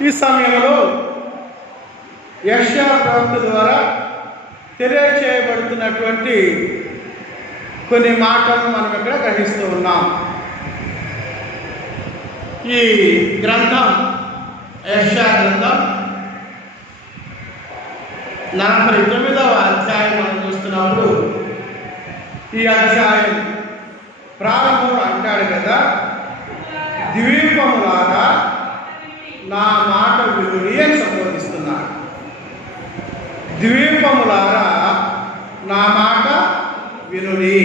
ఈ సమయంలో యెషయా ప్రవక్త ద్వారా తెలియచేయబడుతున్నటువంటి కొన్ని మాటలను మనం ఇక్కడ గ్రహిస్తూ ఉన్నాం. ఈ గ్రంథం యెషయా గ్రంథం 49వ అధ్యాయం మనం చూస్తున్నప్పుడు ఈ అధ్యాయం ప్రారంభంలో అంటాడు కదా, ద్వీపములారా నా మాట వినుడి అని సంబోధిస్తున్నాడు. ద్వీపములారా నా మాట వినుడి,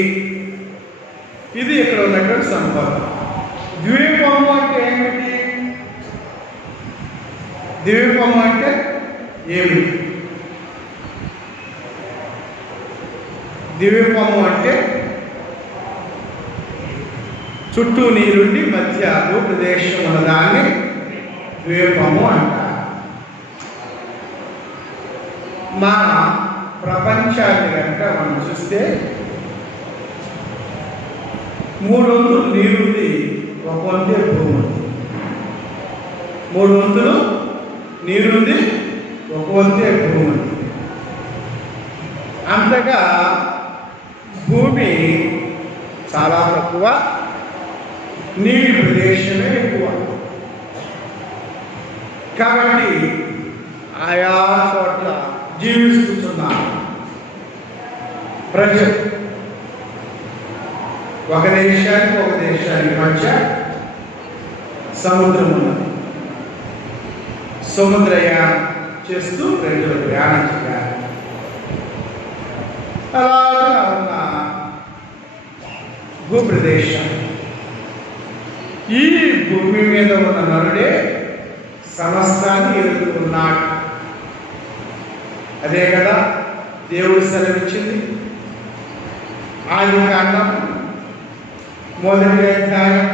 ఇది ఇక్కడ ఉన్నటువంటి సంబోధన. ద్వీపము అంటే ఏమిటి? ద్వీపము అంటే ఏమిటి? ద్వీపము అంటే చుట్టూ నీరుండి మధ్య భూప్రదేశం ఉన్నదాన్ని ద్వీపము అంటారు. మన ప్రపంచాన్ని కనుక మనం చూస్తే 3 వంతులు నీరుంది, 1 వంతే భూమి ఉంది. 3 వంతులు నీరుంది, 1 వంతే భూమి ఉంది. అంతగా భూమి చాలా తక్కువ, నీటి ప్రదేశమే ఎక్కువ. కాబట్టి ఆయా చోట్ల జీవిస్తున్నారు ప్రజలు. ఒక దేశానికి మధ్య సముద్రం ఉన్నది. సముద్రయానం చేస్తూ ప్రజలు ప్రయాణం చేయాలి. అలా ఉన్న భూప్రదేశం, ఈ భూమి మీద ఉన్న నరుడే సమస్తాన్ని ఎదుర్కొన్నాడు. అదే కదా దేవుడు సెలవిచ్చింది. ఆదికాండం 1వ అధ్యాయం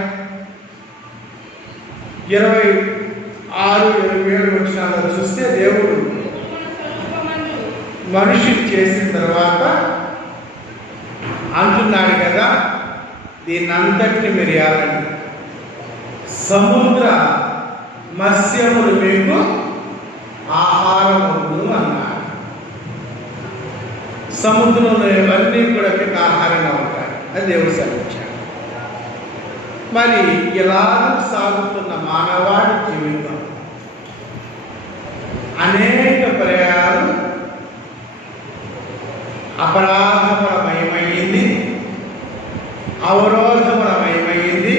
26-27 వచనాల్లో చూస్తే దేవుడు మనిషిని చేసిన తర్వాత అంటున్నాడు కదా, దీన్నంతటిని మీరు ఏలండి, సముద్ర మత్స్యములు మీకు ఆహారములు అన్నాడు. సముద్రంలో ఇవన్నీ కూడా మీకు ఆహారంగా ఉంటాయి అని దేవుడు సెలవిచ్చాడు. మరి ఇలా సాగుతున్న మానవాడి జీవితం అనేక పర్యాలు అపరాధమయమైంది, అవరోధమయమైంది,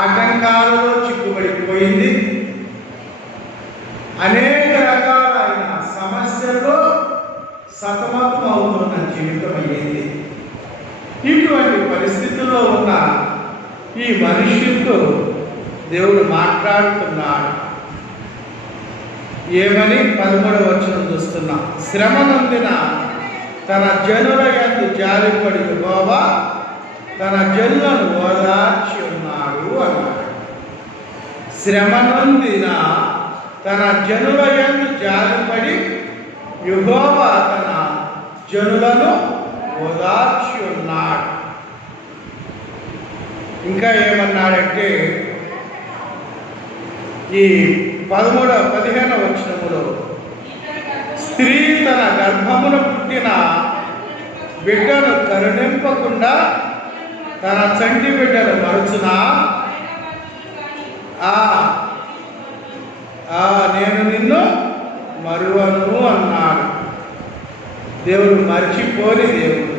ఆటంకాలలో చిక్కుబడిపోయింది, అనేక రకాలైన సమస్యల్లో సతమతం అవుతున్న జీవితం అయ్యింది. ఇటువంటి పరిస్థితుల్లో ఉన్న ఈ మనుష్యులతో దేవుడు మాట్లాడుతున్నాడు. ఏమని 13వ వచనం చూస్తున్నాం. శ్రమ నొందిన తన జనుల యందు జాలిపడి యెహోవా తన జనులను ఓదార్చి ఉన్నాడు అన్నాడు. శ్రమ నొందిన తన జనుల యందు జాలిపడి యెహోవా తన జనులను ఓదార్చి ఉన్నాడు. ఇంకా ఏమన్నాడంటే ఈ 15వ వచనములో, స్త్రీ తన గర్భమున పుట్టిన బిడ్డను కరుణింపకుండా తన చంటి బిడ్డను మరుచునా, నేను నిన్ను మరువను అన్నాడు. దేవుడు మర్చిపోని దేవుడు,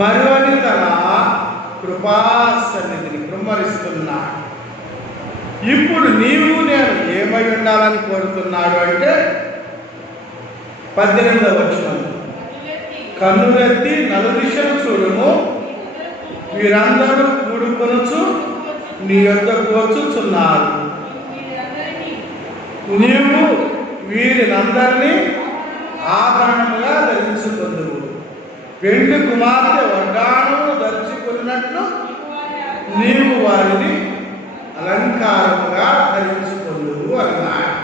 మరువని తన కృపా సన్నిధిని కుమ్మరిస్తున్నాడు. ఇప్పుడు నీవు నేను ఏమై ఉండాలని కోరుతున్నాడు అంటే 18వ వచనం, కన్నులెత్తి నలుదిశలు చూడుము, వీరందరూ కూడుకొనుచు నీ యొద్దకు వచ్చుచున్నారు. నీవు వీరినందరినీ ఆభరణముగా ధరించుకొందువు, పెండ్లి కుమార్తె వడ్డాణమును ధరించుకున్నట్లు నీవు వారిని అలంకారముగా ధరించుకొందువు అన్నాడు.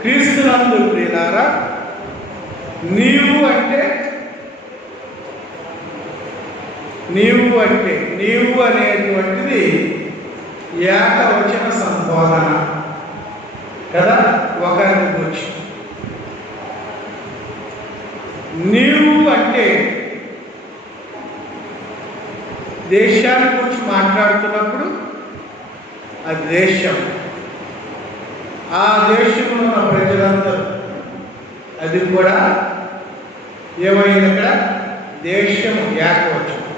క్రీస్తునందు ప్రియులారా, నీవు అంటే నీవు అనేటువంటిది ఏకవచన సంబోధన కదా, ఒకరిని గురించి. నీవు అంటే దేశాన్ని గురించి మాట్లాడుతున్నప్పుడు అది దేశం, ఆ దేశంలో ఉన్న ప్రజలందరూ, అది కూడా ఏమైంది అక్కడ దేశము ఏకవచనం.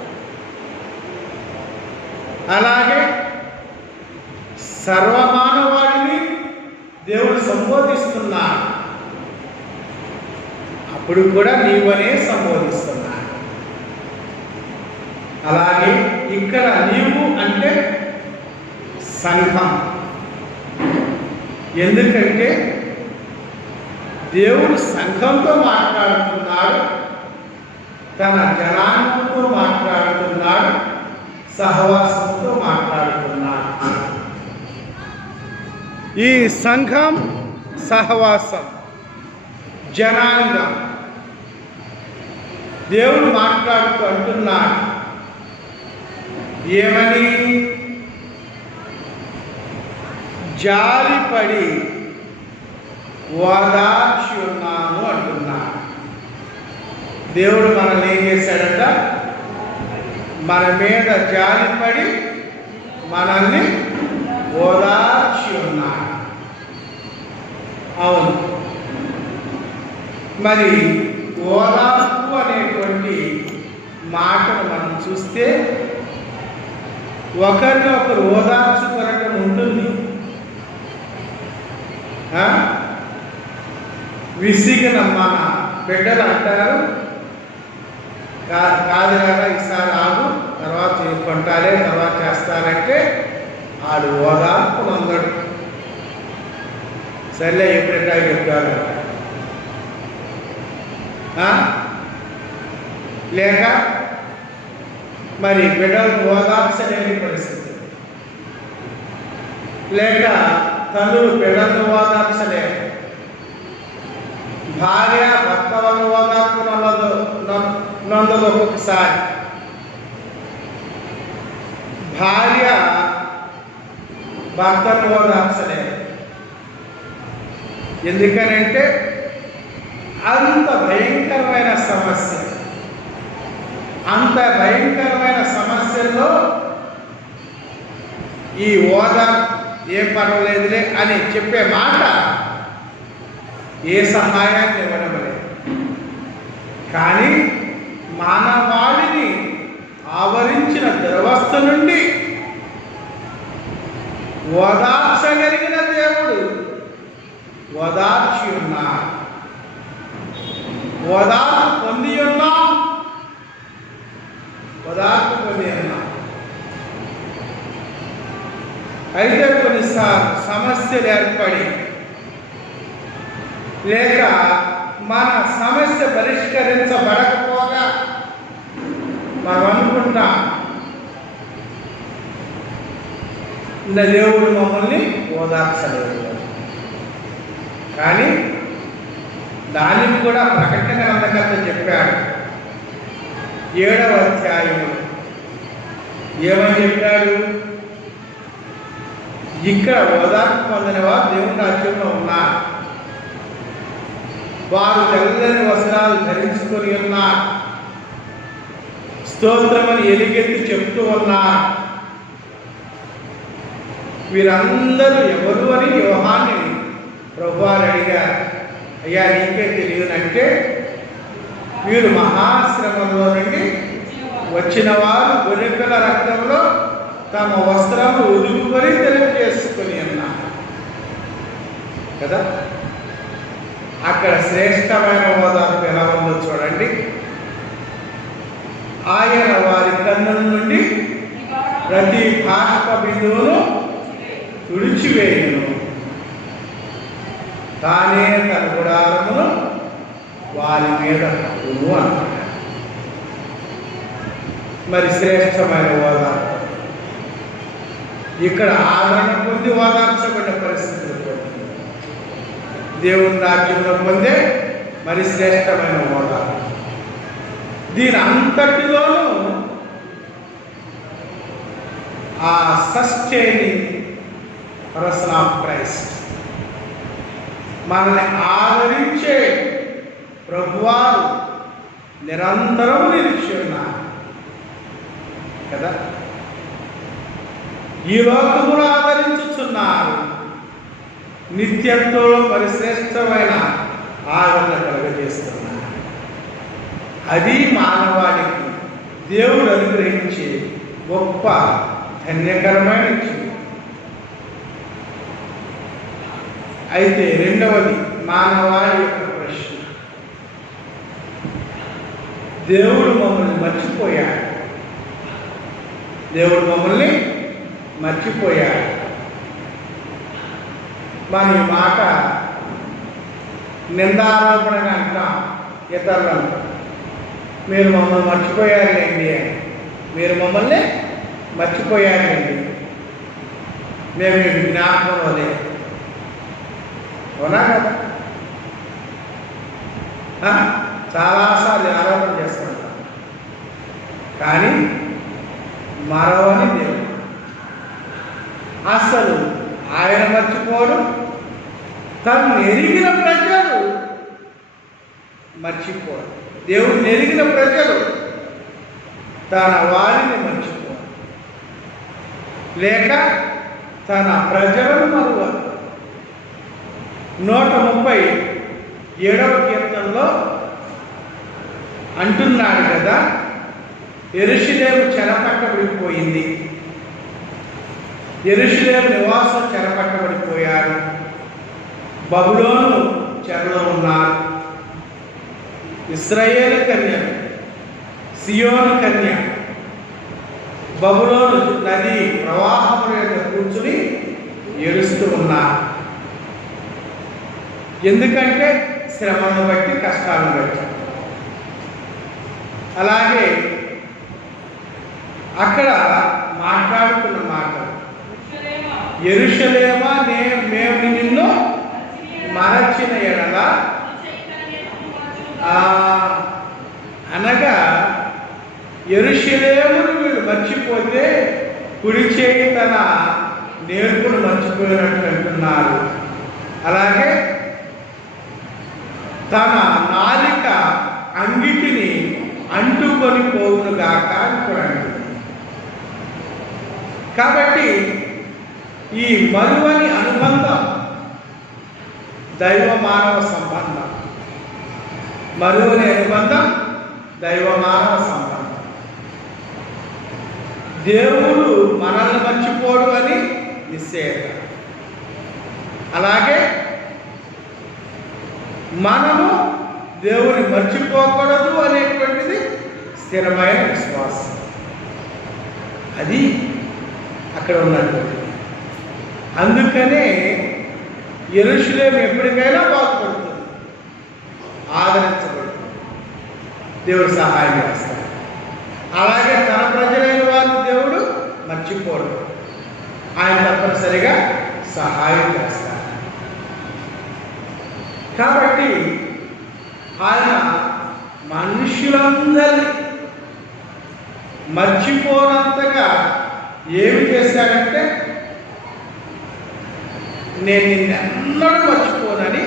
అలాగే సర్వమానవాడిని దేవుడు సంబోధిస్తున్నాడు, అప్పుడు కూడా నీవనే సంబోధిస్తున్నాడు. అలాగే ఇక్కడ నీవు అంటే సంఘం. ఎందుకంటే దేవుడు సంఘంతో మాట్లాడుతున్నాడు, తన జనాంగంతో మాట్లాడుతున్నాడు, సహవాసంతో మాట్లాడుతున్నాడు. ఈ సంఘం, సహవాసం, జనాంగం దేవుడు మాట్లాడుతూ అంటున్నాడు ఏమని? జాలిపడి ఓదార్చి ఉన్నాను అంటున్నాడు. దేవుడు మనల్ని ఏం చేశాడట? మన మీద జాలిపడి మనల్ని ఓదార్చి ఉన్నాడు. అవును, మరి ఓదార్పు అనేటువంటి మాటను మనం చూస్తే ఒకరిని ఒకరు ఓదార్చుకోవటం ఉంటుంది. విసిగిన మన బిడ్డలు అంటారు, కాదు కదా ఈసారి ఆగు, తర్వాత కొంటాలే, తర్వాత చేస్తానంటే ఆడు ఓదార్పు నందడు. సర్లే ఎప్పుడెక్కడ చెప్పారు. లేక మరి బిడ్డలకు ఓదార్చలేని పరిస్థితి, లేక తల్లులు బిడ్డలను ఓదార్చలేరు, భార్య భర్త వల్ల ఓదార్పు నందదు. ఒక్కొక్కసారి భార్య భర్తను ఓదార్చలేదు. ఎందుకనంటే అంత భయంకరమైన సమస్య, అంత భయంకరమైన సమస్యల్లో ఈ ఓదార్పు ఏం పర్వాలేదులే అని చెప్పే మాట ఏ సహాయాన్ని ఇవ్వడం లేదు. కానీ మానవాళిని ఆవరించిన దురవస్థ నుండి ఓదార్చగలిగిన దేవుడు ఓదార్చి ఉన్నాడు, ఓదార్పు పొంది ఉన్నాం, ఓదార్పు పొంది ఉన్నాం. అయితే కొన్నిసార్లు సమస్యలు ఏర్పడి లేక మన సమస్య పరిష్కరించబడకపోగా మనం అనుకుంటాం దేవుడు మమ్మల్ని ఓదార్చలేదు. కానీ దానికి కూడా ప్రకటన గ్రంథకర్త చెప్పాడు 7వ అధ్యాయము ఏమని చెప్పాడు? ఇక్కడ ఓదార్పు పొందిన వారు దేవుని రాజ్యంలో ఉన్నారు, వారు తెల్లని వస్త్రాలు ధరించుకొని ఉన్నారు, స్తోత్రమని ఎలుగెత్తి చెప్తూ ఉన్నారు. వీరందరూ ఎవరు అని యోహాన్ని ప్రభువారు అడిగారు. అయ్యా నీకే తెలియనంటే వీరు మహాశ్రమంలో నుండి వచ్చిన వారు గొర్రెపిల్ల రక్తంలో తమ వస్త్రము ఉదుగుకొని తెలియజేసుకొని ఉన్నారు కదా. అక్కడ శ్రేష్టమైన ఓదార్పు ఎలా ఉందో చూడండి. ఆయన వారి కన్నుల నుండి ప్రతి బాష్ప బిందువును తుడిచివేయును, తానే తన గుడారమును వారి మీద కప్పును అన్నాడు. మరి శ్రేష్టమైన ఓదార్పు ఇక్కడ ఆదరణ పొంది ఓదార్చబడిన పరిస్థితులు దేవుని రాజ్యంలో పొందే మరి శ్రేష్టమైన ఓదార్పు. దీని అంతటిలోనూ ఆ సస్టైనింగ్ పర్సన్ ఆఫ్ క్రైస్ట్, మనల్ని ఆదరించే ప్రభువారు నిరంతరం నిలిచి ఉన్నారు కదా. ఈ లోకమును ఆదరించుచున్నారు, నిత్యత్వంలో పరిశ్రేష్టమైన ఆదరణ కలుగజేస్తున్నారు. అది మానవాళికి దేవుడు అనుగ్రహించే గొప్ప ధన్యకరమైన జీవితం. అయితే రెండవది మానవాళి యొక్క ప్రశ్న, దేవుడు మమ్మల్ని మర్చిపోయాడు. దేవుడు మమ్మల్ని మర్చిపోయాడు. మన ఈ మాట నిందారోపణగా అంటాం ఇతరులను. మీరు మమ్మల్ని మర్చిపోయారులేండి అని. మీరు మమ్మల్ని మర్చిపోయారులేండి, మేము మీకు జ్ఞాపకంలో లేదు. అవునా కదా? చాలాసార్లు ఆరోపణ చేస్తుంటాం, కానీ మరవని దేవుడు అసలు ఆయన మర్చిపోవడం, తను ఎరిగిన ప్రజలు మర్చిపోవడం. దేవుడిని ఎరిగిన ప్రజలు తన వారిని మర్చిపోవడం, లేక తన ప్రజలను మరువరు. 137వ కీర్తనలో అంటున్నాడు కదా, యెరూషలేము చెరపట్టబడిపోయింది, యెరూషలేము నివాసం చెరపట్టబడిపోయారు, బబులోను చెరలో ఉన్నారు. ఇశ్రాయేలు కన్య, సియోను కన్య బబులోను నది ప్రవాహముల యొక్క కూర్చుని ఏడుస్తూ ఉన్నారు. ఎందుకంటే శ్రమను బట్టి, కష్టాలను బట్టి. అలాగే అక్కడ మాట్లాడుతున్న మాట, యెరూషలేమా మేము నిన్ను మరచిన ఎడల, అనగా యెరూషలేమును వీళ్ళు మర్చిపోతే కుడి చేయి తన నేర్పును మర్చిపోయినట్టు అంటున్నారు. అలాగే తన నాలిక అంగిటిని అంటుకొని పోవునుగాక అని కూడా అంటుంది. కాబట్టి ఈ మరువని అనుబంధం దైవ మానవ సంబంధం. మరువని అనుబంధం దైవ మానవ సంబంధం. దేవుడు మనల్ని మర్చిపోడు అని నిశ్చయత, అలాగే మనము దేవుని మర్చిపోకూడదు అనేటువంటిది స్థిరమైన విశ్వాసం. అది అక్కడ ఉన్నటువంటిది. అందుకనే యెరూషలేము ఎప్పటికైనా బాగుపడుతుంది, ఆదరించబడుతుంది, దేవుడు సహాయం చేస్తాడు. అలాగే తన ప్రజలైన వారిని దేవుడు మర్చిపోడు, ఆయన తప్పనిసరిగా సహాయం చేస్తాడు. కాబట్టి ఆయన మనుషులందరినీ మర్చిపోనంతగా ఏమి చేశాడంటే, నేను నిన్నెన్నడూ మర్చిపోనని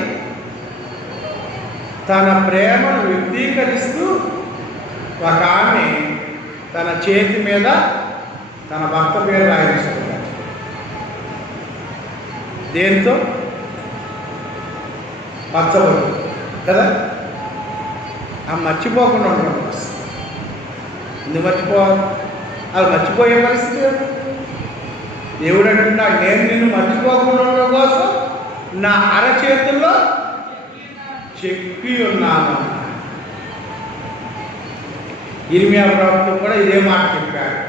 తన ప్రేమను వ్యక్తీకరిస్తూ ఒక ఆమె తన చేతి మీద తన భర్త పేరు రాయించుకున్నాడు. దేంతో? పచ్చబొట్టు కదా. ఆ మర్చిపోకుండా ఉండడం కోసం. ఎందుకు మర్చిపోవాలి? అది మర్చిపోయే పరిస్థితి. దేవుడు అంటున్నాడు, నేను నిన్ను మర్చిపోకుండా ఉండడం కోసం నా అరచేతుల్లో చెప్పి ఉన్నాను. ఇర్మియా ప్రవక్త కూడా ఇదే మాట చెప్పాడు.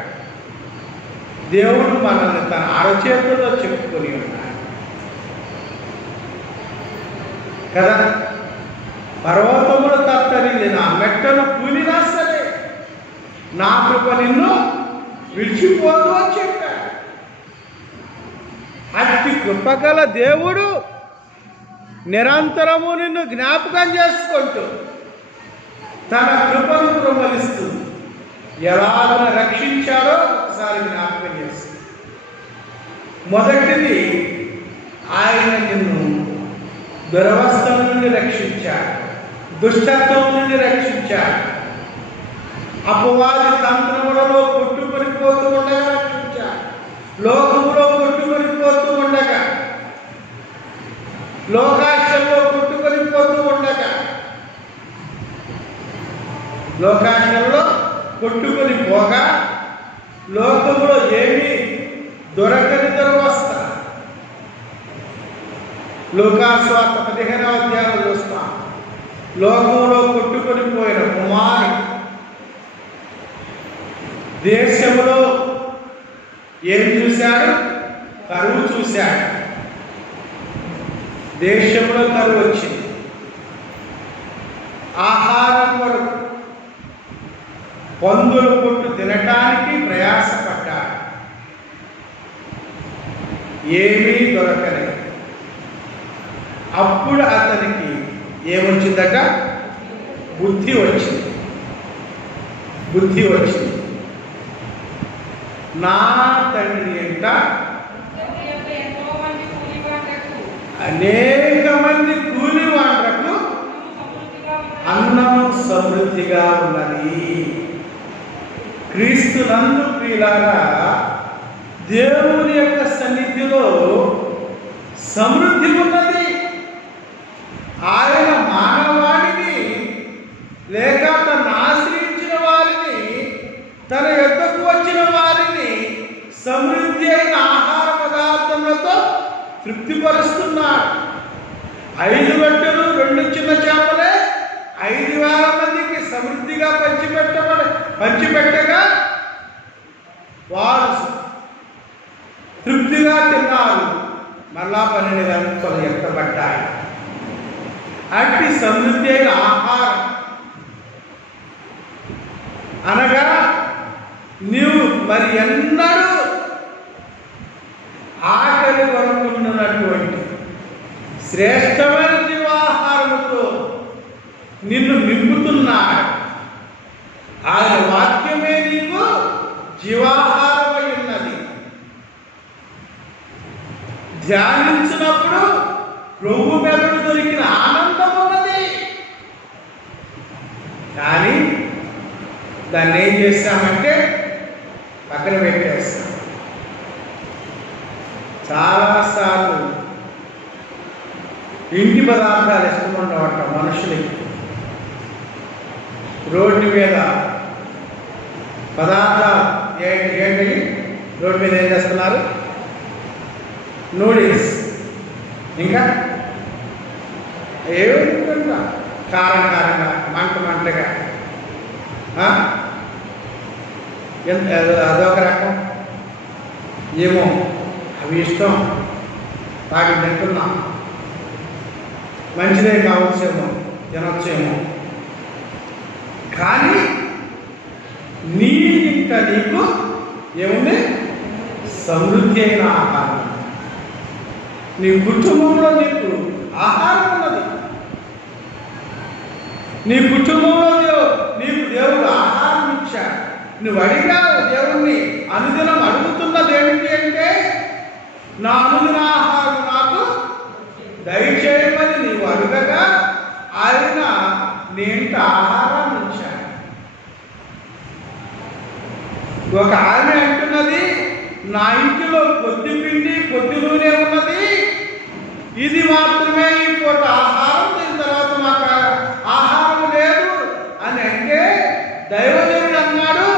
దేవుడు మనల్ని తన అరచేతుల్లో చెప్పుకొని ఉన్నాడు కదా. పర్వతములు తత్తరిల్లి నా మెట్టను కూలినా సరే నా కృప నిన్ను విడిచిపోదు అని చెప్పాడు. అతి కృపగల దేవుడు నిరంతరము నిన్ను జ్ఞాపకం చేసుకుంటూ తన కృపను కుమరిస్తూ ఎలాగ రక్షించాడో ఒకసారి జ్ఞాపకం చేస్తుంది. మొదటిది, ఆయన నిన్ను దురవస్థ నుండి రక్షించాడు, దుష్టత్వం నుండి రక్షించాడు, అపవాది తంత్రములలో కొట్టుకొని పోతూ ఉండగా రక్షించాడు, లోకములో కొట్టుకొని పోతూ ఉండగా, లోకాశల్లో కొట్టుకొని పోతూ ఉండగా, లోకాశల్లో కొట్టుకొని పోగా లోకములో ఏమీ దొరకని దురవస్థ. లోకాస్వార్త 15వ అధ్యాయంలో చూస్తాం. లోకంలో కొట్టుకొని పోయిన కుమారుడు దేశంలో ఏం చూశాడు? కరువు చూశాడు. దేశంలో కరువు వచ్చింది. ఆహారం కొరకు పందుల పొట్టు తినటానికి ప్రయాసపడ్డాడు. ఏమీ దొరకలేదు. అప్పుడు అతనికి ఏమొచ్చిందట? బుద్ధి వచ్చింది. బుద్ధి వచ్చింది. నా తండ్రి ఎంట అనేక మంది కూలి వాళ్ళకు అన్నము సమృద్ధిగా ఉన్నది. క్రీస్తునందు ప్రియులారా, దేవుని యొక్క సన్నిధిలో సమృద్ధి ఉన్నది. ఆయన మానవాడిని లేక తను ఆశ్రయించిన వారిని, తన యొద్దకు వచ్చిన వారిని సమృద్ధి అయిన ఆహార పదార్థములతో తృప్తిపరుస్తున్నాడు. 5 రొట్టెలు 2 చిన్న చేపలే 5,000 మందికి సమృద్ధిగా పంచిపెట్టగా వారు తృప్తిగా తిన్నారు. మళ్ళా 12 గంటలు ఎత్తబడ్డాయి. అట్టి సమృద్ధి అయిన ఆహారం అనగా నీవు మరి ఎన్నడూ ఆకలి కొనుక్కున్నటువంటి శ్రేష్టమైన జీవాహారముతో నిన్ను నింపుతున్నాడు. ఆయన వాక్యమే నీకు జీవాహారమై ఉన్నది. ధ్యానించినప్పుడు ప్రభు మెదడు దొరికిన ఆనందం ఉన్నది. కానీ దాన్ని ఏం చేస్తామంటే పక్కన పెట్టేస్తాం. చాలాసార్లు ఇంటి పదార్థాలు ఇష్టముండవట మనుషులకి. రోడ్డు మీద పదార్థాలు ఏంటి రోడ్డు మీద ఏం చేస్తున్నారు? నూడిల్స్, ఇంకా ఏమిటంట కారం కారంగా, మంటగా, అదొక రకం. ఏమో అవి ఇష్టం, వాటి తింటున్నాం. మంచిదే కావచ్చేమో, తినొచ్చేమో. కానీ నీ ఇంట నీకు ఏముంది? సమృద్ధి అయిన ఆహారం. నీ కుటుంబంలో నీకు ఆహారం ఉన్నది. నీ కుటుంబంలో నీకు దేవుడు ఆహారం ఇచ్చాడు. నువ్వు అడిగావు దేవుణ్ణి. అనుదినం అడుగుతున్నది ఏమిటి అంటే, నా అనుదిన ఆహారం నాకు దయచేయమని నీవు అడగగా ఆయన నీ ఇంట ఆహారాన్ని ఇచ్చాడు. ఒక ఆమె అంటున్నది, నా ఇంటిలో కొద్ది పిండి కొద్ది నూనె ఉన్నది, ఇది మాత్రమే ఈ పూట ఆహారం, దీని తర్వాత మాకు ఆహారం లేదు అని అంటే, దైవదేవుడు అన్నాడు,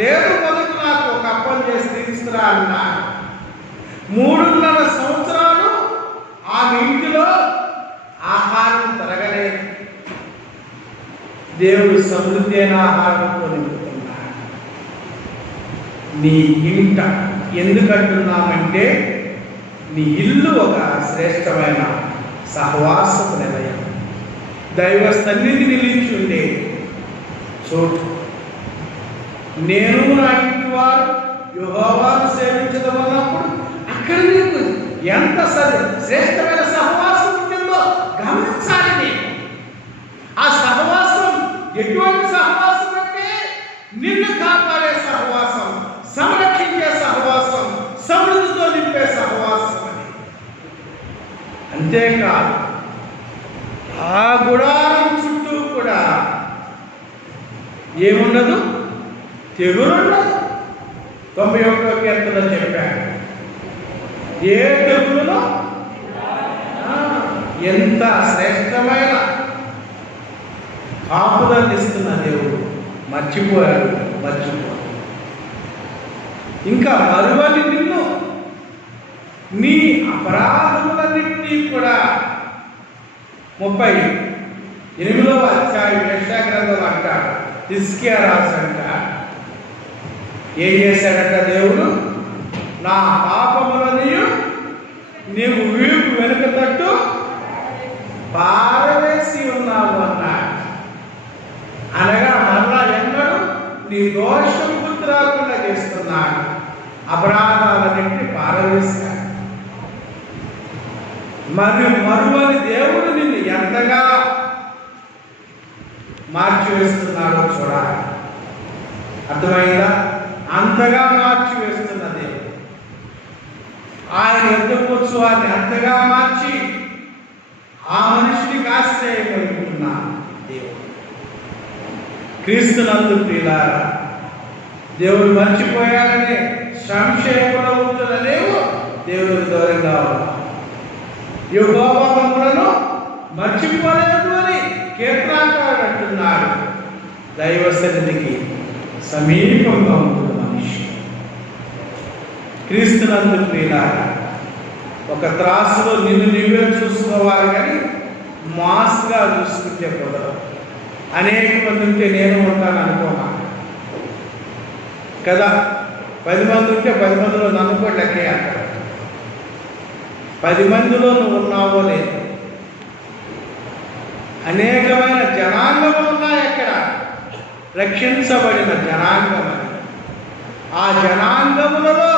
లేదు మొదటి నాకు ఒక అప్పం చేసి తీసుకురా అన్నాడు. 3.5 సంవత్సరాలు ఆమె ఇంటిలో ఆహారం తరగలేదు. దేవుడు సమృద్ధి అయిన ఆహారంతో నింపుతున్నాడు. నీ ఇంట ఎందుకంటున్నామంటే, నీ ఇల్లు ఒక శ్రేష్టమైన సహవాసపు నిలయం, దైవ సన్నిధి నిలిచి ఉండే చోటు. నేను నా ఇంటి వారు యెహోవాను సేవించదమన్నప్పుడు అక్కడ నీకు ఎంత శ్రేష్టమైన సహవాసం ఉంటుందో గమనించాలి. నేను ఆ సహవాసం ఎటువంటి సహవాసం అంటే, నిన్ను కాపాడే సహవాసం, సంరక్షించే సహవాసం, సమృద్ధితో నింపే సహవాసం. అంతేకాదు ఆ గుడారం చుట్టూ కూడా ఏముండదు, తెగులుండదు. 91వ కీర్తనలో చెప్పాడు, ఏ తెగులులో. ఎంత శ్రేష్టమైన కాపుదలు ఇస్తున్న దేవుడు మర్చిపోయాడు. ఇంకా మరువని నిన్ను నీ అపరాధములన్నింటినీ కూడా 38వ అధ్యాయం యెషయా గ్రంథం అంటాడు, హిజ్కియా రాసంట, ఏం చేశాడంట దేవుడు, నా పాపములని నీవు వీపు వెనుక తట్టు పారవేసి ఉన్నావు అన్నాడు. అనగా మరలా ఎన్నడూ నీ దోషం గుర్తు రాకుండా చేస్తున్నాడు. అపరాధాలన్నింటినీ పారవేశాడు. మరువని దేవుడు నిన్ను ఎంతగా మార్చివేస్తున్నాడో చూడాలి. అర్థమైందా? అంతగా మార్చివేస్తున్న దేవుడు. ఆయన యుద్ధపోచ్చు వారిని అంతగా మార్చి ఆ మనిషినికి ఆశ్రయపడుతున్న దేవుడు. క్రీస్తునందు ప్రియులారా, దేవుడు మర్చిపోయాడనే సంశయంలో ఉంటున్నదేమో దేవుడికి దూరంగా ఉన్నా. యెహోవా మమ్ములను మర్చిపోలేదు అని కీర్తనాకారుడు అంటున్నాడు. దైవ సన్నిధికి సమీపంగా ఉంటుంది మనిషి. క్రీస్తునందు ప్రియులారా, ఒక త్రాసులో నిన్ను నీవే చూసుకోవాలి కానీ మాస్గా చూసుకుంటే కుదరదు. అనేక మంది ఉంటే నేను ఉంటాను అనుకోమా కదా. 10 మంది ఉంటే 10 మందిలో నన్ను కూడా లెక్కే అంటారు. 10 మందిలో నువ్వు ఉన్నావో లేదు. అనేకమైన జనాంగములు ఉన్నాయి అక్కడ, రక్షించబడిన జనాంగం అని. ఆ జనాంగములలో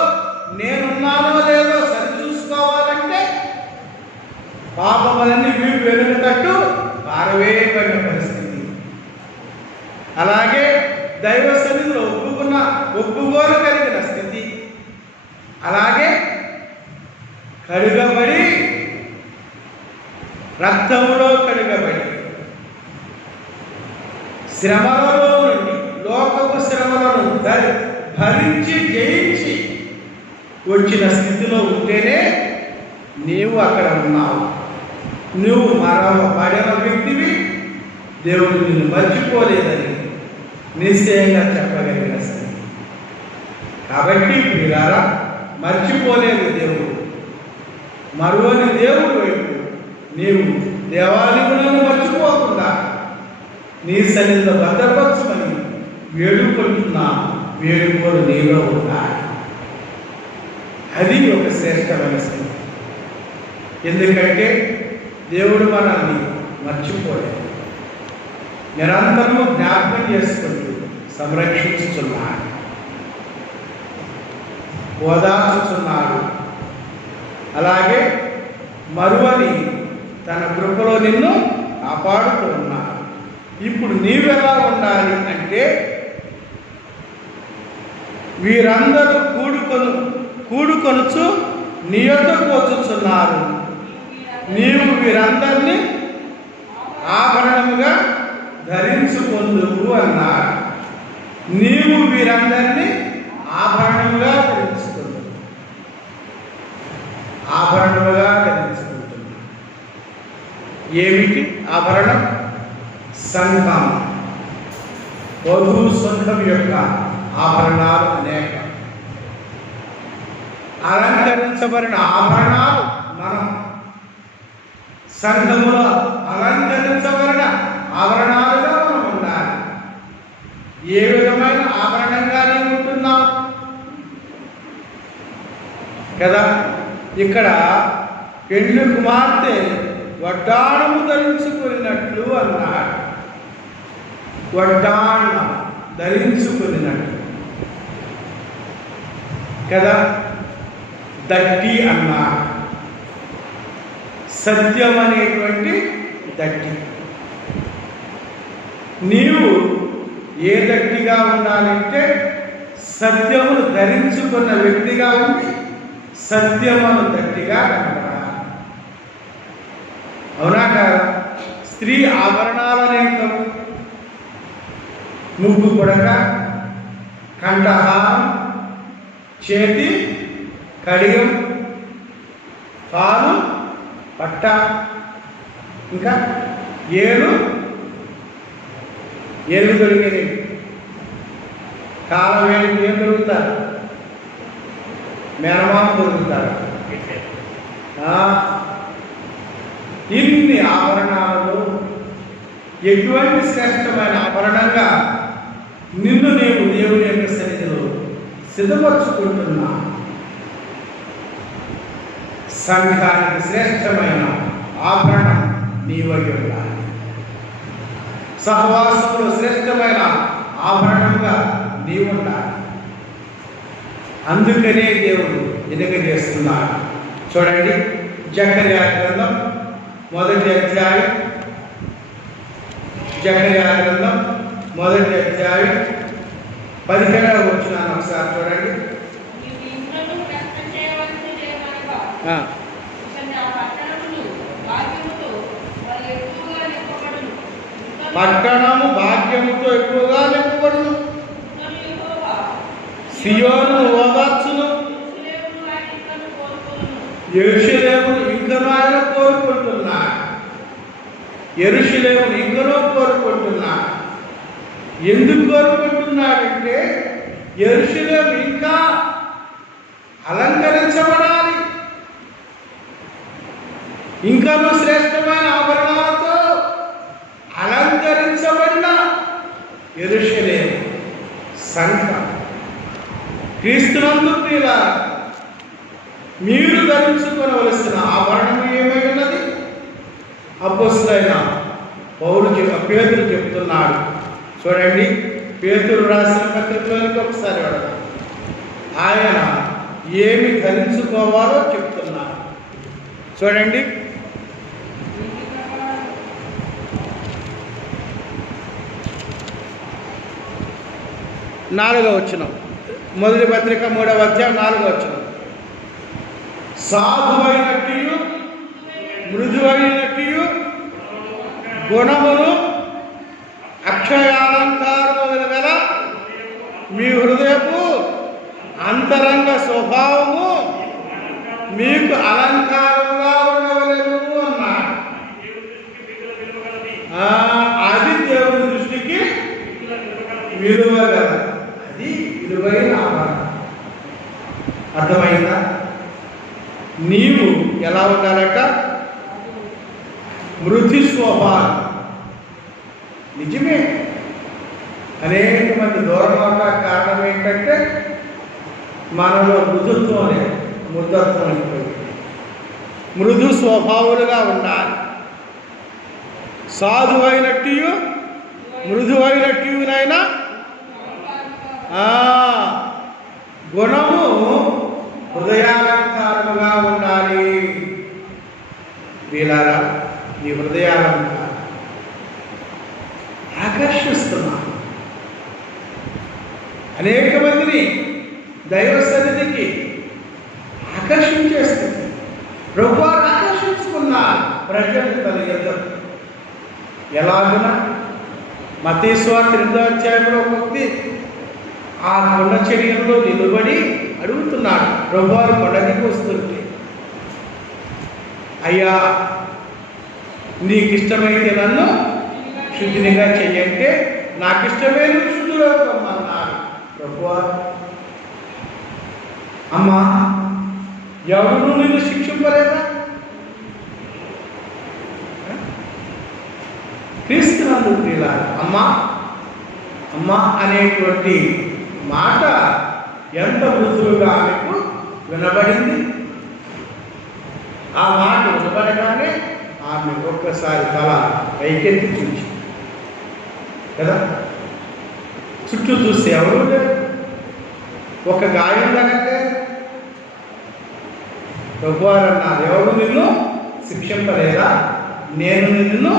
నేనున్నానో లేదో సరిచూసుకోవాలంటే పాపములన్నీ వీపు వెనుకతట్టు పారవేయబడిన పరిస్థితి. అలాగే దైవ సన్నిధిలో ఒప్పుకోలు కలిగిన స్థితి. అలాగే కడుగబడి రక్తములో కడుగబడి శ్రమలలో నుండి, లోకపు శ్రమలను భరించి జయించి వచ్చిన స్థితిలో ఉంటేనే నీవు అక్కడ ఉన్నావు. నువ్వు మరవబడిన వ్యక్తివి. దేవుడు నిన్ను మర్చిపోలేదని నిశ్చయంగా చెప్పగలిగిన స్థితి. కాబట్టి ప్రియులారా, మర్చిపోలేదు దేవుడు. మరువని దేవుడు వైపు నీవు దేవాలయములను మర్చిపోకుండా నీ సన్నిధిలో భద్రపరచమని వేడుకుంటున్నా. వేడుకోలు నీలో ఉన్నాయి. అది ఒక శ్రేష్టమైన స్థితి. ఎందుకంటే దేవుడు మనల్ని మర్చిపోలేదు. నిరంతరము జ్ఞాపకం చేసుకుంటూ సంరక్షించుచున్నాడు, ఓదార్చుచున్నాడు. అలాగే మరువని తన కృపలో నిన్ను కాపాడుతూ ఉన్నాడు. ఇప్పుడు నీవెలా ఉండాలి అంటే, వీరందరూ కూడుకొనుచు నీ యొద్దకు వచ్చుచున్నారు. నీవు వీరందరినీ ఆభరణముగా ధరించుకొందువు అన్నాడు. నీవు వీరందరినీ ఆభరణముగా ధరించుకుందు. ఆభరణముగా ధరించుకుంటుంది. ఏమిటి ఆభరణం? సంఘం. వధు సంఘం యొక్క ఆభరణాలు అనేక. అలంకరించబడిన ఆభరణాలు మనం. సంఘములో అలంకరించబడిన ఆభరణాలుగా మనం ఉండాలి. ఏ విధమైన ఆభరణంగా నేను ఉంటున్నావు కదా. ఇక్కడ పెండ్లి కుమార్తె వడ్డాణము ధరించుకున్నట్లు అన్నాడు. వడ్డాణం ధరించుకున్నట్లు కదా. దట్టి అన్నాడు. సత్యం అనేటువంటి దట్టి. నీవు ఏ దట్టిగా ఉండాలంటే సత్యమును ధరించుకున్న వ్యక్తిగా ఉండి సత్యమును దట్టిగా కనబడాలి. అవునా కాదా? స్త్రీ ఆభరణాల నిమిత్తం ముగ్గు పుడక, కంఠహారం, చేతి కడియం, కాలు పట్ట, ఇంకా ఏళ్ళు దొరికేది. కాలం ఏళ్ళు ఏం దొరుకుతారు? మేనమామ దొరుకుతారు. ఇన్ని ఆభరణాలు ఎటువంటి శ్రేష్టమైన ఆభరణంగా నిన్ను నీవు దేవుని యొక్క సన్నిధిలో సిద్ధపరచుకుంటున్నా. సంఘానికి శ్రేష్టమైన ఆభరణం నీవై ఉండాలి. సహవాసంలో శ్రేష్టమైన ఆభరణంగా నీవు ఉండాలి. అందుకనే దేవుడు ఎదుగజేస్తున్నాడు. చూడండి, జకర్యా గ్రంథం 1వ అధ్యాయం, జకర్యా గ్రంథం 1వ అధ్యాయం 17వ వచనాన్ని ఒకసారి చూడండి. పట్టణము భాగ్యముతో ఎక్కువగా నింపబడును, సియోను ఓదార్చును, యెరూషలేమును ఇంకనూ ఆయన కోరుకుంటున్నాడు. యెరూషలేమును ఇంకనూ కోరుకుంటున్నాడు. ఎందుకు కోరుకుంటున్నాడంటే యెరూషలేము ఇంకా అలంకరించబడాలి. ఇంకనూ శ్రేష్టమైన ఆభరణాలతో అలంకరించబడిన యెరూషలేము సంఘం. క్రీస్తునందు ప్రియులారా, మీరు ధరించుకోవలసిన ఆభరణం ఏమై ఉన్నది? అపోస్తలుడైన పేతురు చెప్తున్నాడు. చూడండి, పేతురు రాసిన పత్రికలోనికి ఒకసారి వెళదాం. ఆయన ఏమి ధరించుకోవాలో చెప్తున్నారు. చూడండి, నాలుగవ వచనం, మొదటి పత్రిక 3వ అధ్యాయం 4వ వచనం. సాధువైనట్టు మృదువైనట్టు గుణములు అక్షయాలంకారము గల మీ హృదయపు అంతరంగ స్వభావము మీకు అలంకారముగా ఉండవలెను అన్నాడు. అది దేవుని దృష్టికి విలువ గల, అది విలువైన ఆభరణం. అర్థమైందా? నీవు ఎలా ఉండాలట? మృదు స్వభావం. నిజమే, అనేక మంది దూరం అవడానికి కారణం ఏంటంటే మనలో మృదుత్వం అయిపోయింది. మృదు స్వభావులుగా ఉండాలి. సాధువైనట్టు మృదువైనట్టునైనా గుణము హృదయాలంకారముగా ఉండాలి. వీలారా, నీ హృదయాలంకారం ఆకర్షిస్తున్నా అనేక మందిని దైవ సన్నిధికి ఆకర్షించేస్తుంది. ప్రభువారు ఆకర్షించుకున్నారు ప్రజలు తన ఎదురు. ఎలాగున మత్తయి సువార్త 8వ అధ్యాయంలో ఒక వ్యక్తి ఆ కొండ చర్యల్లో నిలబడి అడుగుతున్నాడు. ప్రభువారు కొండకి వస్తుంటే, అయ్యా నీకు ఇష్టమైతే నన్ను శుద్ధినిగా చెయ్యంటే నాకు ఇష్టమే శుద్ధిలో అన్నాడు ప్రభువారు. అమ్మా, ఎవరు నిన్ను శిక్షింపలేదా? క్రీస్తునందు ప్రియులారా, అమ్మా అనేటువంటి మాట ఎంత మృదువుగా ఆమెకు వినబడింది. ఆ మాట వినబడగానే ఆమె ఒక్కసారి తల పైకెత్తి చూచి కదా, చుట్టూ చూస్తే ఎవరు లేరు, ఒక గాయం తగలేదు. ప్రభువారు అన్నారు, ఎవరు నిన్ను శిక్షింపలేదా? నేను నిన్ను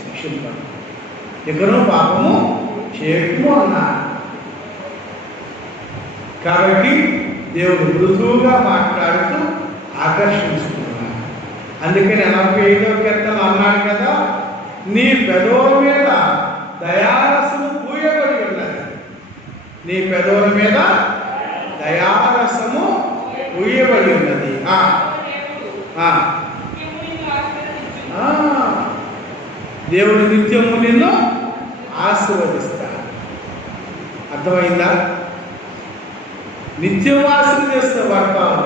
శిక్షింపను, ఇకను పాపము చేయము అన్నారు. కాబట్టి దేవుడు మృదువుగా మాట్లాడుతూ ఆకర్షించుకున్నాడు. అందుకని 85వ కీర్తన అన్నాడు కదా, నీ పెదవుల మీద దయారసము పూయబడి ఉన్నది. నీ పెదవుల మీద దయారసము పూయబడి ఉన్నది. దేవుడు నిత్యము నిన్ను ఆశీర్వదిస్తాడు. అర్థమైందా? నిత్యం ఆశీర్వదిస్తూ పడతావు.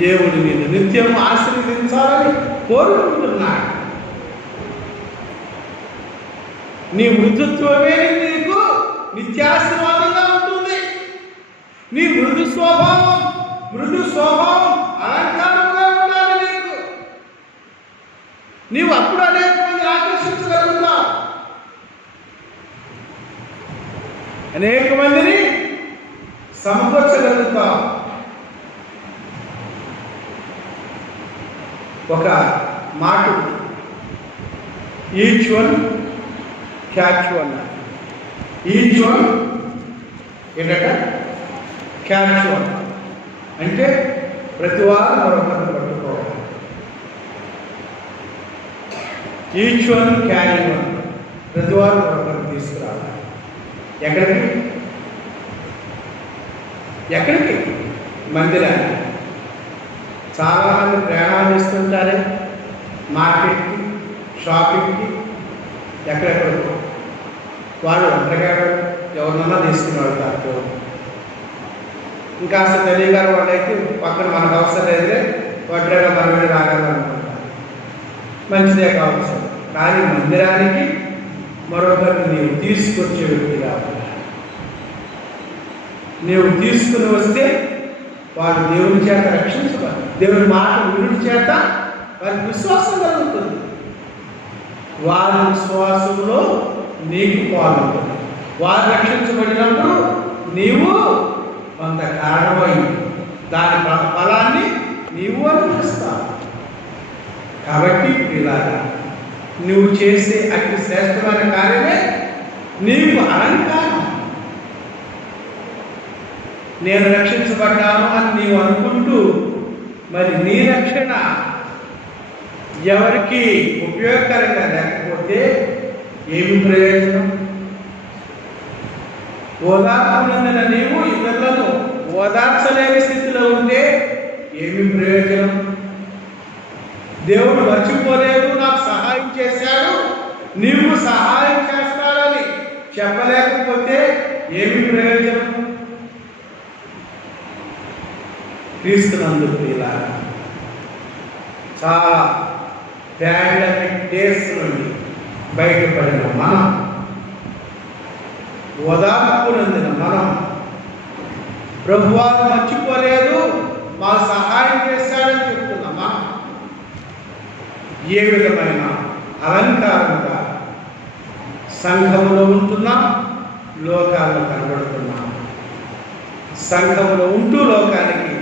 దేవుడు నిన్ను నిత్యం ఆశీర్వదించాలని కోరుకుంటున్నాడు. నీ మృదుత్వమే నీకు నిత్యాశీర్వాదంగా ఉంటుంది. నీ మృదు స్వభావం అలంకారంగా ఉండాలి నీకు. నీవు అప్పుడు అనేక మంది ఆకర్షించగలుగుతావు, అనేక మందిని సమకూర్చగలుగుతావు. ఒక మాట ఉంది, each one catch one. Each one ఏంటంట? క్యాచ్ వన్ అంటే ప్రతి వారు మరొకరిని పట్టుకోవాలి. ఈచ్ వన్ క్యారీ వన్, ప్రతి వారు మరొకరిని తీసుకురావాలి. ఎక్కడికి? మందిరానికి. చాలామంది ప్రయాణాలు చేస్తుంటారే, మార్కెట్కి, షాపింగ్కి, ఎక్కడెక్కడికో. వాడు ఒంటరిగా ఎవరినన్నా తీసుకుని వెళ్తారు. ఇంకా అసలు తెలియగారు వాళ్ళైతే పక్కన మనకు అవసరం లేదులే, ఒంటరిగా మన మీద రాగాలనుకుంటారు. మంచిదే కావచ్చు, కానీ మందిరానికి మరొకరిని నీవు తీసుకొచ్చే వ్యక్తి కావాలి. నీవు తీసుకుని వస్తే వాడు దేవుని చేత రక్షించబడి, దేవుని మాట వినుడి చేత వారికి విశ్వాసం కలుగుతుంది. వారి విశ్వాసంలో నీకు పాల్గొంటుంది. వారు రక్షించబడినప్పుడు నీవు కొంత కారణమై దాని ఫలాన్ని నీవు అనుభవిస్తావు. కాబట్టి ఇలాగా నువ్వు చేసే అతి శ్రేష్టమైన కార్యమే నీకు అలంకారం. నేను రక్షించబడ్డాను అని నీవు అనుకుంటూ మరి నీ రక్షణ ఎవరికి ఉపయోగకరంగా లేకపోతే ఏమి ప్రయోజనం? ఓదార్పునందున నీవు ఇతరులను ఓదార్చలేని స్థితిలో ఉంటే ఏమి ప్రయోజనం? దేవుడు మర్చిపోలేదు, నాకు సహాయం చేశాడు, నీవు సహాయం చేస్తాడని చెప్పలేకపోతే ఏమి ప్రయోజనం? క్రీస్తునందు ప్రియులారా, చాలా పాండమిక్ డేస్ నుండి బయటపడిన మనం, ఓదార్పునందిన మనం, ప్రభువారు మర్చిపోలేదు, మాకు సహాయం చేశాడని చెప్తున్నాం మనం ఏ విధమైన అలంకారంగా సంఘములో ఉంటున్నాం, లోకాల్లో కనబడుతున్నాం. సంఘములో ఉంటూ లోకానికి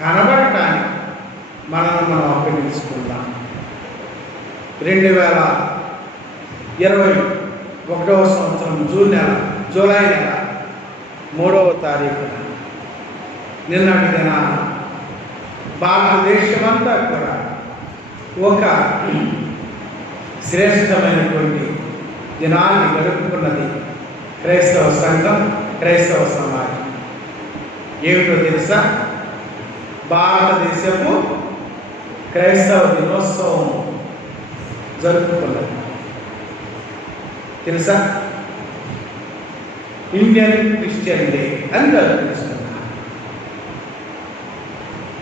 కనబడటానికి మనం అప్పగించుకుందాం. 2021వ సంవత్సరం జూలై నెల 3వ తారీఖున నిన్నటి దినాన భారతదేశమంతా కూడా ఒక శ్రేష్టమైనటువంటి దినాన్ని గడుపుకున్నది క్రైస్తవ సంఘం, క్రైస్తవ సమాజం. ఏమిటో తెలుసా? భారతదేశపు క్రైస్తవ దినోత్సవం జరుపుకున్నది. తెలుసా? ఇండియన్ క్రిస్టియన్ డే అని జరుపుకుంటున్నారు.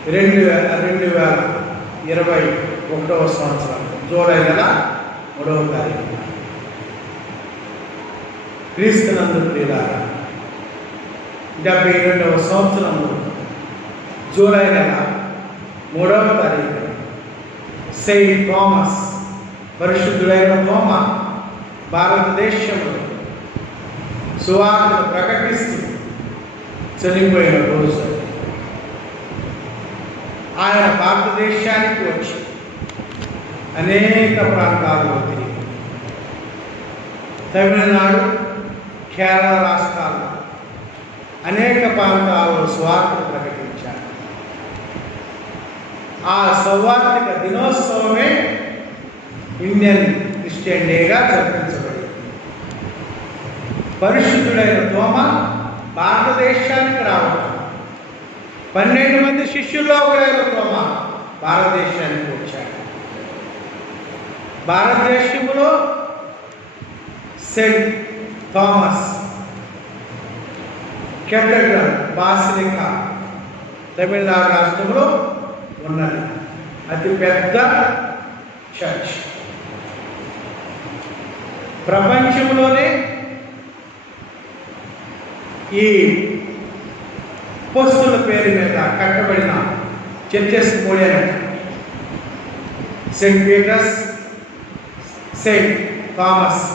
2021వ సంవత్సరం జూలై నెల 3వ తారీఖు క్రీస్తునందు ప్రియులారా, 72వ సంవత్సరంలో జూలై నెల 3వ తారీఖు సెయింట్ థామస్, పరిశుద్ధుడైన థోమా భారతదేశంలో సువార్తను ప్రకటిస్తూ చనిపోయిన రోజు. ఆయన భారతదేశానికి వచ్చి అనేక ప్రాంతాల్లో తిరిగి తమిళనాడు, కేరళ రాష్ట్రాల్లో అనేక ప్రాంతాల్లో సువార్తను ప్రకటించారు. ఆ సౌవార్తిక దినోత్సవమే ఇండియన్ క్రిస్టియన్ డేగా జరిపించబడింది. పరిశుద్ధుడైన తోమ భారతదేశానికి రావడం, 12 మంది శిష్యుల్లో ఒకరైన తోమ భారతదేశానికి వచ్చాడు. భారతదేశంలో Saint Thomas cathedral basilica Tamil Nadu రాష్ట్రంలో ఉన్నది. అతి పెద్ద చర్చ్. ప్రపంచంలోనే ఈ అపోస్తలుల పేరు మీద కట్టబడిన చర్చెస్ మూడే: Saint Peter's, Saint Thomas,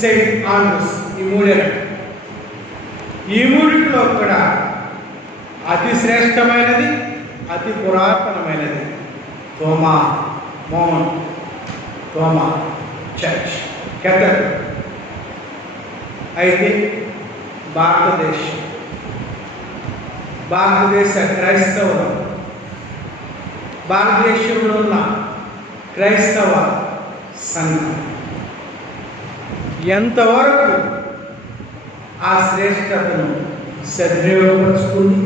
Saint Andrew's. ఈ మూడే. ఈ మూడిట్లో కూడా అతి శ్రేష్టమైనది, అతి పురాతనమైనది తోమా చర్చ్ కేథడ్రల్. అయితే భారతదేశ క్రైస్తవులు, భారతదేశంలో ఉన్న క్రైస్తవ సంఘం ఎంతవరకు ఆ శ్రేష్టతను సద్వినియోగపరుచుకుంది,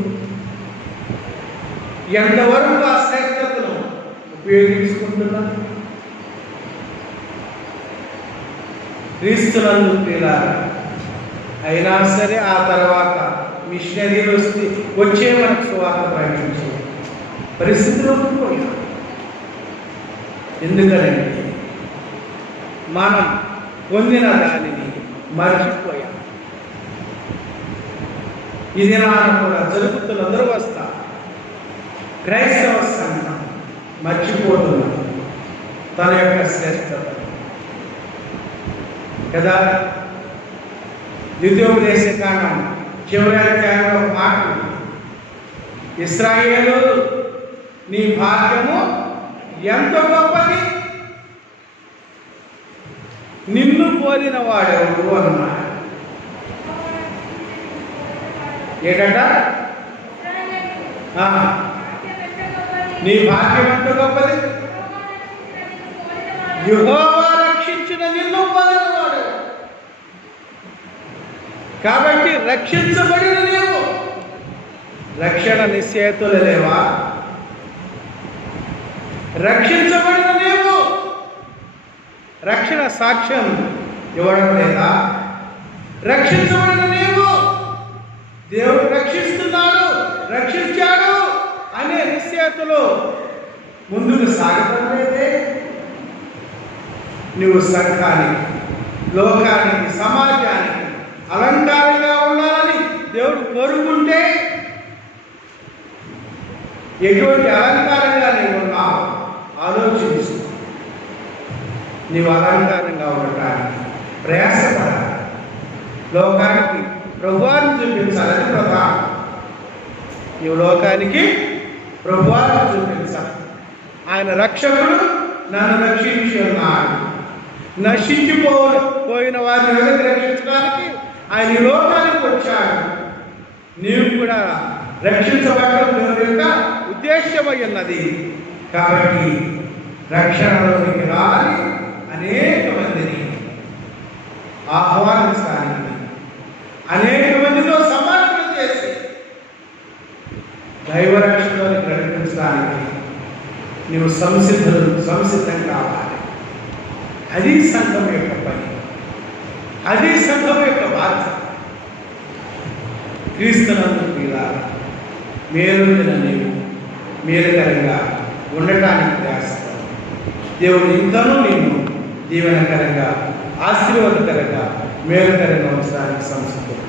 ఎంతవరకు ఆ శ్రేష్టతను ఉపయోగించుకుంటున్నారు? క్రీస్తునందు ప్రియులారా, అయినా సరే ఆ తర్వాత మిషనరీలు వచ్చే మనకు సువార్త ప్రకటించే పరిస్థితిలో పోయాం. ఎందుకంటే మనం పొందిన దానిని మర్చిపోయాం. ఇది నాన్న కూడా జరుగుతున్నందరూ వస్తా క్రైస్తవ సంఘం మర్చిపోతున్నారు తన యొక్క శ్రేష్టత కదా. ద్వితీయోపదేశ కాండం చివరి అధ్యాయంలో మాట, ఇశ్రాయేలు నీ భాగ్యము ఎంత గొప్పది, నిన్ను పోలిన వాడెవడు అన్నాడు. ఏంటంట? నీ భాగ్యం ఎంత గొప్పది, యెహోవా రక్షించిన నిన్ను పోలిన వాడు. కాబట్టి రక్షించబడిన నీవు రక్షణ నిశ్చయితలు లేవా? రక్షించబడిన నీవు రక్షణ సాక్ష్యం ఇవ్వడం లేదా? రక్షించబడిన నీవు దేవుడు రక్షిస్తున్నాడు, రక్షించాడు అనే నిశ్చయితలో ముందుకు సాగడం లేదే. నువ్వు సంఘానికి, లోకానికి, సమాజానికి అలంకారంగా ఉండాలని దేవుడు కోరుకుంటే ఎటువంటి అలంకారంగా నీవు ఉన్నావు ఆలోచించు. నీవు అలంకారంగా ఉండటానికి ప్రయాసపడాలి. లోకానికి ప్రభువాన్ని చూపించాలని ప్రధానం. నీవు లోకానికి ప్రభువాన్ని చూపించాలి. ఆయన రక్షకుడు నన్ను రక్షించి ఉన్నాడు. నశించిపోయిన వారిని రక్షించడానికి ఆయన ఈ లోకానికి వచ్చాడు. నీవు కూడా రక్షించబడడం దేవుని యొక్క ఉద్దేశమై ఉన్నది. కాబట్టి రక్షణలోనికి రాని అనేక మందిని ఆహ్వానించడానికి, అనేక మందితో సమాధానం చేసి దైవ రక్షణలోకి నడిపించడానికి నీవు సంసిద్ధం కావాలి. అది సంఘం యొక్క పని, అది సంఘం యొక్క బాధ్యత. క్రీస్తునందు ప్రియులారా, మేలున నీవు మేలుకరంగా ఉండటానికి ప్రయాసపడు. దేవుడు ఇంకనూ నిన్ను దీవెనకరంగా, ఆశీర్వాదకరంగా, మేలుకరంగా ఉంచడానికి సంసిద్ధుడు.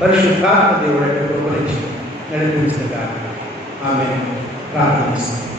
పరిశుద్ధాత్మ దేవుడు యొక్క కృపనిచ్చి నడిపించగా ఆమె ప్రార్థిస్తాను.